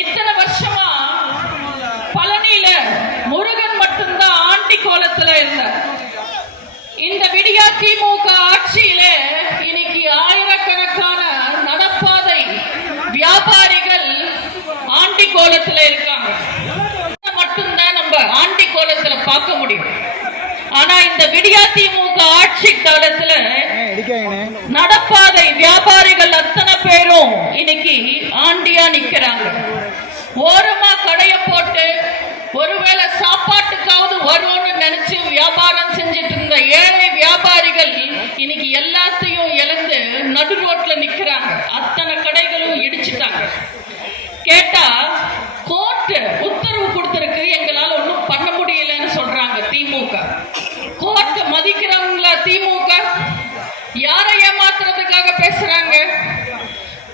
இத்தனை வருஷமா பழனியில முருகன் மட்டும்தான் ஆண்டி கோலத்துல இருந்தார். இந்த விடியா திமுக ஆட்சியில இன்னைக்கு ஆயிரக்கணக்கான நடப்பாதை வியாபாரிகள் ஆண்டி கோலத்துல இருக்காங்க. மட்டும்தான் நம்ம ஆண்டி கோலத்துல பார்க்க முடியும். ஆனா இந்த விடியா திமுக ஆட்சி காலத்துல நடப்பாதை வியாபாரிகள் அத்தனை பேரும் இன்னைக்கு ஆண்டியா நிக்கிறாங்க. ஓரமா கடைய போட்டு ஒருவேளை சாப்பாட்டுக்காவது வரும்னு நினைச்சு வியாபாரம் செஞ்சிட்டு இருந்த ஏழை வியாபாரிகள் இன்னைக்கு எல்லாத்தையும் இழந்து நடு ரோட்ல நிக்கிறாங்க. அத்தனை கடைகளும் இடிச்சுட்டாங்க. கேட்டா கோர்ட் உத்தரவு கொடுத்திருக்கு, எங்களால ஒன்றும் பண்ண முடியலன்னு சொல்றாங்க திமுக. கோர்ட் மதிக்கிறவங்களா திமுக? யாரை ஏமாத்துறதுக்காக பேசுறாங்க?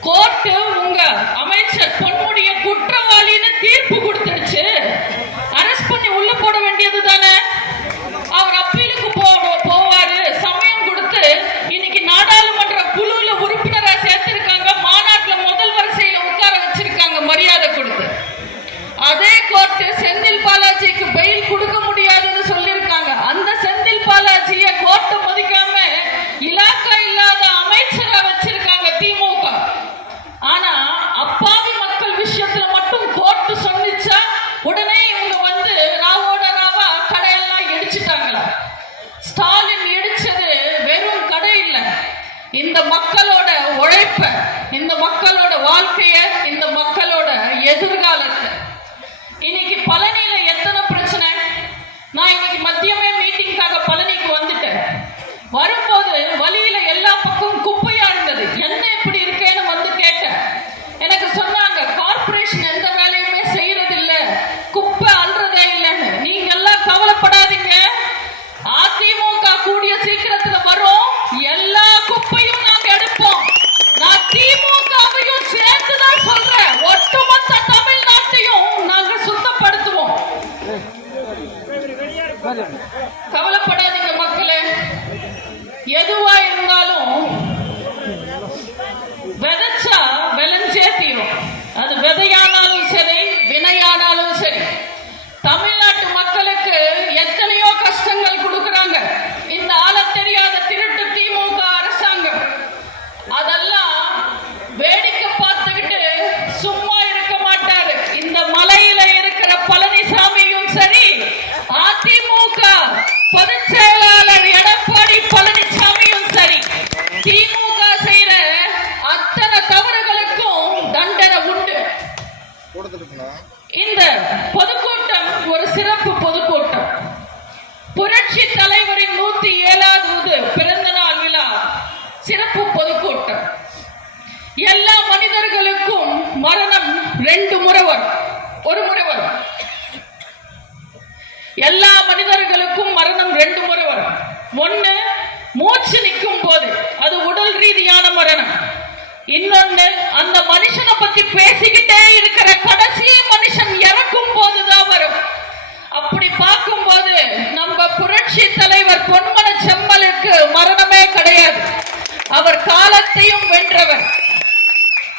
கோர்ட் உங்க அமைச்சர் பொன்முடிய குற்றவாளின்னு தீர்ப்பு கொடுத்துருச்சு, அரெஸ்ட் பண்ணி உள்ள போட வேண்டியது தானே. அவர் அப்பீலுக்கு போவாரு. சமயம் கொடுத்து இன்னைக்கு நாடாளுமன்ற குழுல உறுப்பினரா சேர்த்திருக்காங்க. மாநாட்டுல முதல் வரிசையில உட்கார வச்சிருக்காங்க மரியாதை கொடுத்து. அதே கோர்ட் செந்தில் பாலாஜிக்கு பெயில் கொடுக்க முடியாதுன்னு சொல்லியிருக்காங்க. அந்த செந்தில் பாலாஜிய கோர்ட்டை மதிக்காம இலாக்கா இல்லாத அமைச்சரா வச்சிருக்காங்க திமுக. ஆனா அப்பாவி மக்கள் விஷயத்துல மட்டும் கோர்ட் சொன்னிச்சா உடனே இவங்க வந்து ராவோட ராவா கடையெல்லாம் இடிச்சுட்டாங்களா? ஸ்டாலின் இடிச்சது வெறும் கடை இல்ல, இந்த மக்களோட உழைப்ப, இந்த மக்களோட வாழ்க்கைய, இந்த மக்களோட எதிர்காலத்தை. இன்னைக்கு பழனியில எத்தனை பிரச்சனை. நான் இன்னைக்கு மதியமே மீட்டிங்காக பழனிக்கு வந்துட்டேன். வரும்போது வழியில எல்லா பக்கம் குப்பையா இருந்தது. என்ன இப்படி இருக்கேன்னு வந்து கேட்டேன். எனக்கு சொன்னாங்க, கார்பரேஷன் எந்த வேலையுமே செய்யறது இல்ல, குப்பை அல்றதே இல்லைன்னு. நீங்க எல்லாம் கவலைப்படாதீங்க, அதிமுக கூடிய சீக்கிரத்துல வரும், எல்லா குப்பையும் நாங்க எடுப்போம். நான் திமுகவையும் சேர்த்துதான் சொல்றேன், ஒட்டுமொத்த தமிழ்நாட்டையும் நாங்க சுத்தப்படுத்துவோம். கவலைப்படாதீங்க மக்களே. எதுவா இருந்தாலும் விதைச்சா விளைஞ்சே தீரும். அது விதையானாலும் சரி, வினையானாலும் சரி. தமிழ்நாட்டு மக்களுக்கு எத்தனையோ கஷ்டங்கள் கொடுக்கறாங்க இந்த ஆள தெரியாத திருட்டு திமுக அரசாங்கம். அதெல்லாம் வேடிக்கை பார்த்துக்கிட்டு சும்மா இருக்க மாட்டாரு. இந்த மலையில இருக்கிற பழனிசாமியும் சரி, அதிமுக பொதுச் செயலாளர் எடப்பாடி பழனிசாமியும் சரி, திமுக செய்யற அத்தனை தவறுகளுக்கும் தண்டனை உண்டு. இந்த பொதுக்கூட்டம் ஒரு சிறப்பு பொதுக்கூட்டம். புரட்சி தலைவரின் 107வது பிறந்த நாள் விழா சிறப்பு பொதுக்கூட்டம். எல்லா மனிதர்களுக்கும் மரணம் 2 முறை வரும், ஒரு முறை வரும். எல்லா மனிதர்களுக்கும் மரணம் 2 முறை வரும். ஒண்ணு மூச்சு நிற்கும் போது, அது உடல் ரீதியான மரணம். இன்னொன்னு அந்த மனுஷனை பத்தி பேசிக்கிட்டே இருக்கிற கடைசி மனுஷன் இறக்கும் போதுதான் வரும். அப்படி பார்க்கும்போது நம்ம புரட்சி தலைவர் பொன்மன செம்மலுக்கு மரணமே கிடையாது. அவர் காலத்தையும் வென்றவர்.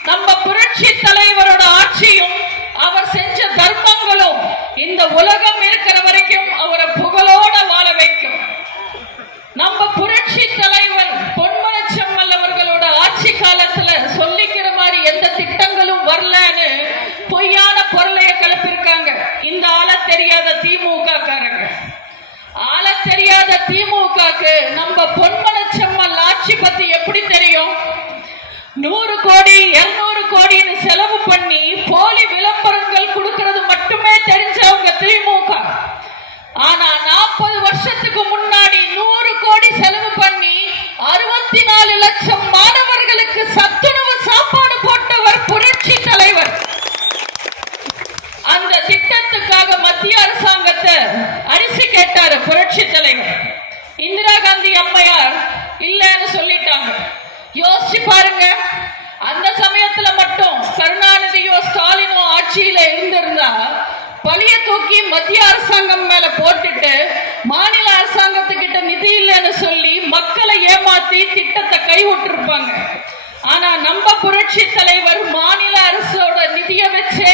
நம்ம புரட்சி தலைவரோட ஆட்சியும் அவர் செஞ்ச தர்மங்களும் இந்த உலகம் இருக்கிற வரைக்கும் அவரை புகழோட வாழ வைக்கும். நம்ம புரட்சி தலைவர் பொன்மன செம்மல் அவர்களோட ஆட்சி காலத்துல சொல்லிக்கிற மாதிரி எந்த திட்டங்களும் வரலன்னு பொய்யான பொருளைய கிளப்பிருக்காங்க இந்த ஆள தெரியாத திமுக காரங்க. ஆள தெரியாத திமுகக்கு நம்ம பொன்மன செம்மல் ஆட்சி பத்தி எப்படி தெரியும்? 100 கோடி 200 கோடின்னு செலவு பண்ணி போலி விளம்பரங்கள் கொடுக்கிறது மட்டுமே தெரிஞ்சவங்க திமுக. ஆனா 40 வருஷத்துக்கு முன்னாடி 100 கோடி செலவு பண்ணி 64 லட்சம் மாணவர்களுக்கு சத்துணவு சாப்பாடு போட்டவர் புரட்சி தலைவர். அந்த திட்டத்துக்காக மத்திய அரசாங்கத்தை அரிசி கேட்டாரு புரட்சி தலைவர். இந்திரா காந்தி அம்மையார் இல்லன்னு சொல்லிட்டாங்க. யோசிச்சு பாருங்க, அந்த சமயத்துல மட்டும் கருணாநிதியோ ஸ்டாலினோ ஆட்சியில இருந்திருந்தா பழிய தூக்கி மத்திய அரசாங்கம் மேல போட்டுட்டு மாநில அரசாங்கத்துக்கிட்ட நிதி இல்லைன்னு சொல்லி மக்களை ஏமாத்தி திட்டத்தை கைவிட்டிருப்பாங்க. ஆனா நம்ம புரட்சி தலைவர் மாநில அரசோட நிதியை வச்சே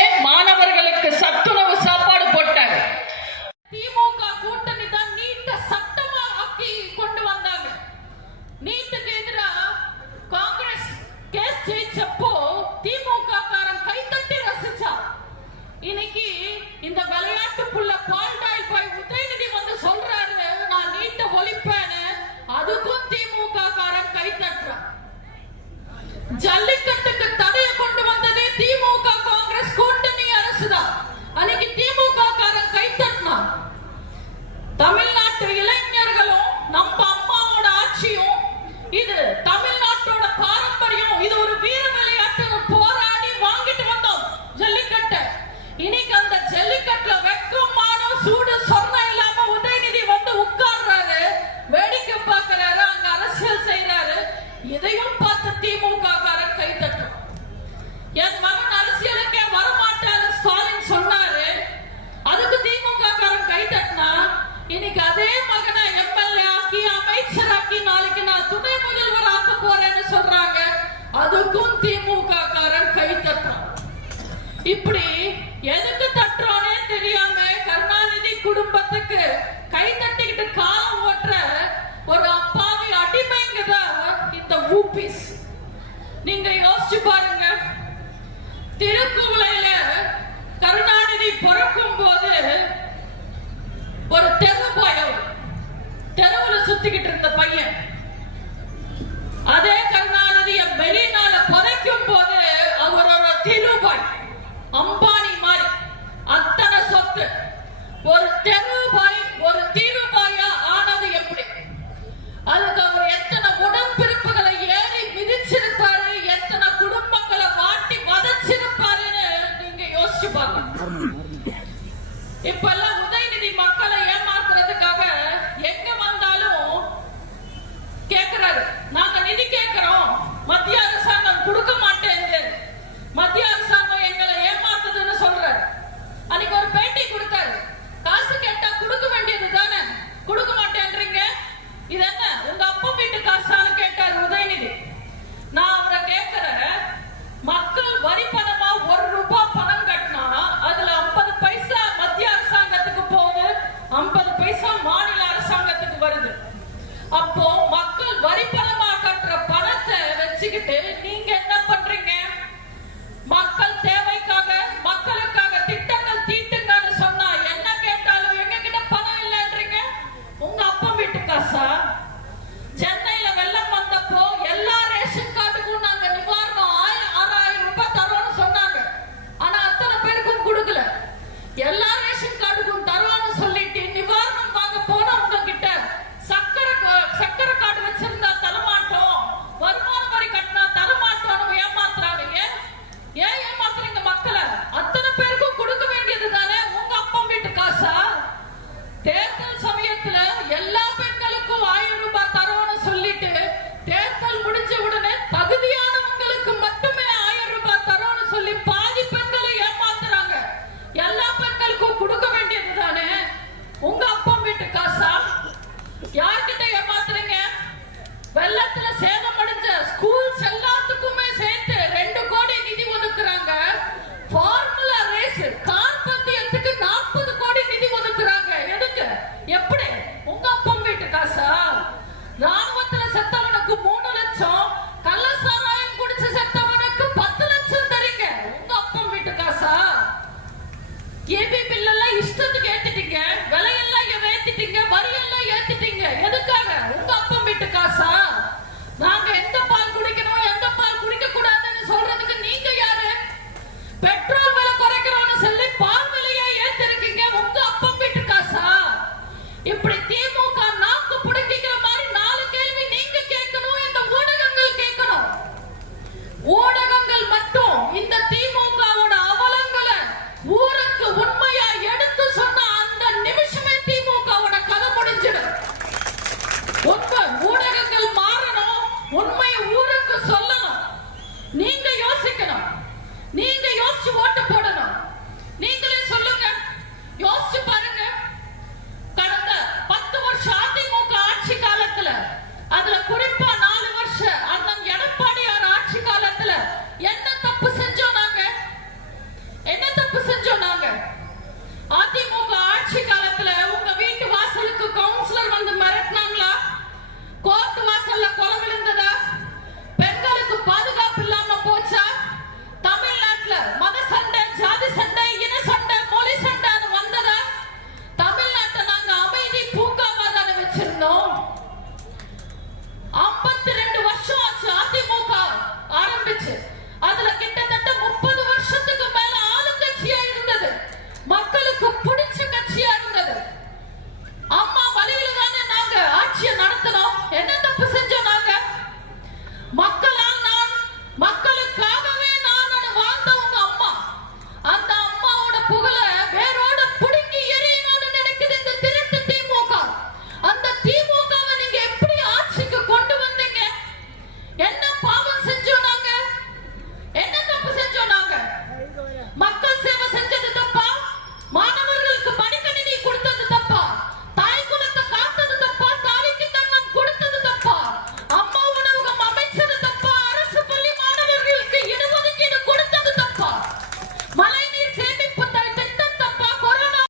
இன்னைக்கு அந்த ஜல்லிக்கட்டுல வெக்கம் மானம் சூடு சொர்ணம் இல்லாம உதயநிதி வந்து உட்கார்றாரு, வேடிக்கை பார்க்கிறாரு, அங்க அரசியல் செய்யறாரு. இதையும் பார்த்து திமுக காரன் கை தட்டும். என் மகன் அரசியலுக்கே வரமாட்டாரு ஸ்டாலின் சொன்னாரு, அதுக்கு திமுக காரன் கை தட்டினா, இன்னைக்கு அதே மகனை எம்எல்ஏ ஆக்கி அமைச்சராக்கி நாளைக்கு நான் துணை முதல்வர் ஆக்க போறேன்னு சொல்றாங்க, அதுக்கும் திமுக காரன் கை தட்டுறான். இப்படி எதுக்கு தட்டுறோனே தெரியாம கருணாநிதி குடும்பத்துக்கு கை தட்டிக்கிட்டு காலம் ஓட்டுற ஒரு அப்பாவி அடிமைங்கதான் இந்த ஊபிஸ். நீங்க யோசிச்சு பாருங்க, திருக்குவளையில கருணாநிதி பிறக்கும் போது ஒரு தெரு பாய், தெருவுல சுத்திக்கிட்டு இருந்த பையன். அதே கருணாநிதிய வெளிநால புதைக்கும் போது அவர் ஒரு திருபாய், அம்பானி மாதிரி அத்தனை சொத்து. ஒரு தெருபாய் ஒரு திருபாயா ஆனது எப்படி? அதுக்கு அவர் எத்தனை உடம்பிறப்புகளை ஏறி மிதிச்சிருப்பாரு, எத்தனை குடும்பங்களை வாட்டி வதச்சிருப்பாருன்னு நீங்க யோசிச்சு பாருங்க. இப்ப எல்லாம் உதயநிதி மக்களை ஏமாத்துறதுக்காக எங்க வந்தாலும் கேக்குறாரு, நாங்க நிதி கேட்கிறோம், மத்திய அரசாங்கம் கொடுக்க மாட்டேங்குது, மத்திய அரசாங்கம் எங்களை ஏமாத்துதுன்னு சொல்றாரு. அன்னைக்கு ஒரு பேட்டி கொடுத்தாரு, காசு கேட்டா கொடுக்க வேண்டியது தானே, கொடுக்க மாட்டேன்றீங்க, இது என்ன உங்க அப்பா வீட்டு காசான்னு கேட்டாரு உதயநிதி. நான் அவரை கேட்கிறேன், மக்கள் வரி பணமா 1 ரூபாய் பணம் கட்டினா அதுல 50 பைசா மத்திய அரசாங்கத்துக்கு போகுது, 50 பைசா மாநில அரசாங்கத்துக்கு வருது. அப்போ மக்கள் வரி பணமா கட்டுற பணத்தை வச்சுக்கிட்டு நீங்க என்ன பண்றீங்க? மக்கள் தேவைக்காக மக்களுக்காக திட்டங்கள் தீட்டுங்கன்னு சொன்னா என்ன கேட்டாலும் எங்க கிட்ட பணம் இல்லைன்றீங்க. உங்க அப்பா வீட்டு காசா? சென்னையில வெள்ளம் வந்தப்போ எல்லா ரேஷன் கார்டுக்கும் நாங்க நிவாரணம் 6,000 ரூபாய் தரோம்னு சொன்னாங்க. ஆனா அத்தனை பேருக்கும் கொடுக்கல. எல்லா ரேஷன் கார்டுக்கும் தரோம்னு சொல்லிட்டு நிவாரணம் வாங்க போன உங்க கிட்ட சக்கரை கார்டு வச்சிருந்தா தரமாட்டோம், வருமான வரி கட்டினா தரமாட்டோம் ஏமாத்துறாங்க. ஏன் ஏமாத்துறீங்க மக்களை? அத்தனை பேருக்கும் கொடுக்க வேண்டியது தானே, உங்க அப்பா வீட்டு காசா? தேர்தல் சமயத்துல எல்லா பெண்களுக்கும் 1000 ரூபாய் தரோம்னு சொல்லிட்டு தேர்தல் முடிஞ்ச உடனே தகுதியானவங்களுக்கு மட்டுமே 1000 ரூபாய் தரோம்னு சொல்லி பாதி பெண்களை ஏமாத்துறாங்க. எல்லா பெண்களுக்கும் கொடுக்க வேண்டியது தானே, உங்க அப்பா வீட்டு காசா? யார்கிட்ட ஏமாத்துறீங்க? வெள்ளத்துல சேதம் அடைஞ்ச ஸ்கூல்ஸ் எல்லாத்துக்குமே சேர்த்து 2 கோடி நிதி ஒதுக்குறாங்க. ஃபார்முலா ரேஸ் கார் பந்தயத்துக்கு 40 கோடி நிதி ஒதுக்குறாங்க. எதுக்கு? எப்படி? உங்க அப்பா வீட்டு காசா? ராணுவத்துல செத்தவனுக்கு 3 லட்சம், கள்ளசாராயம் குடிச்சு செத்தவனுக்கு 10 லட்சம் தரீங்க. உங்க அப்பா வீட்டு காசா? ஏபி பில் எல்லாம் இஷ்டத்துக்கு ஏத்திட்டீங்க, விலையெல்லாம் ஏத்திட்டீங்க, வரியெல்லாம் ஏத்திட்டீங்க. எதுக்காக? உங்க அப்பா வீட்டு காசா? நாங்க எந்த பால் குடிக்கணும் எந்த பால் குடிக்க கூடாதுன்னு சொல்றதுக்கு நீங்க யாரு? பெட்ரோல் விலை குறைக்கிறோம்னு சொல்லி பால் விலையை ஏத்திருக்கீங்க. உங்க அப்பா வீட்டு காசா? இப்படி திமுக நாக்கு புடிக்கிற மாதிரி 4 கேள்வி நீங்க கேட்கணும், இந்த ஊடகங்கள் கேட்கணும். ஊடகங்கள் மட்டும் இந்த திமுகவோட அவலங்களை ஊருக்கு உண்மையா எடுத்து சொன்ன அந்த நிமிஷமே திமுகவோட கதை முடிஞ்சிடும். உண்மை ஊடகங்கள் புகழ